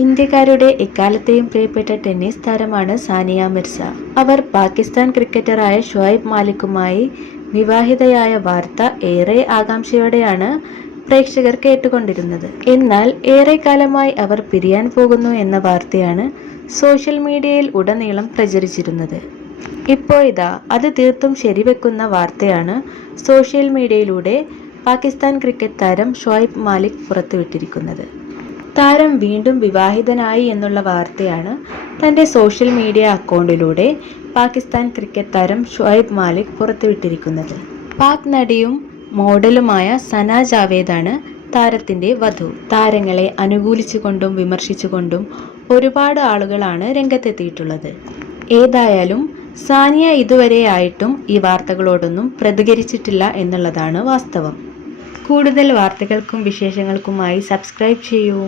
ഇന്ത്യക്കാരുടെ എക്കാലത്തെയും പ്രിയപ്പെട്ട ടെന്നീസ് താരമാണ് സാനിയ മിർസ. അവർ പാകിസ്ഥാൻ ക്രിക്കറ്ററായ ഷുഐബ് മാലിക്കുമായി വിവാഹിതയായ വാർത്ത ഏറെ ആകാംക്ഷയോടെയാണ് പ്രേക്ഷകർ കേട്ടുകൊണ്ടിരുന്നത്. എന്നാൽ ഏറെക്കാലമായി അവർ പിരിയാൻ പോകുന്നു എന്ന വാർത്തയാണ് സോഷ്യൽ മീഡിയയിൽ ഉടനീളം പ്രചരിച്ചിരുന്നത്. ഇപ്പോഴിതാ അത് തീർത്തും ശരിവെക്കുന്ന വാർത്തയാണ് സോഷ്യൽ മീഡിയയിലൂടെ പാകിസ്ഥാൻ ക്രിക്കറ്റ് താരം ഷുഐബ് മാലിക് പുറത്തുവിട്ടിരിക്കുന്നത്. താരം വീണ്ടും വിവാഹിതനായി എന്നുള്ള വാർത്തയാണ് തൻ്റെ സോഷ്യൽ മീഡിയ അക്കൗണ്ടിലൂടെ പാകിസ്ഥാൻ ക്രിക്കറ്റ് താരം ഷുഐബ് മാലിക് പുറത്തുവിട്ടിരിക്കുന്നത്. പാക് നടിയും മോഡലുമായ സന ജാവേദാണ് താരത്തിൻ്റെ വധു. താരങ്ങളെ അനുകൂലിച്ചുകൊണ്ടും വിമർശിച്ചുകൊണ്ടും ഒരുപാട് ആളുകളാണ് രംഗത്തെത്തിയിട്ടുള്ളത്. ഏതായാലും സാനിയ ഇതുവരെയായിട്ടും ഈ വാർത്തകളോടൊന്നും പ്രതികരിച്ചിട്ടില്ല എന്നുള്ളതാണ് വാസ്തവം. കൂടുതൽ വാർത്തകൾക്കും വിശേഷങ്ങൾക്കുമായി സബ്സ്ക്രൈബ് ചെയ്യൂ.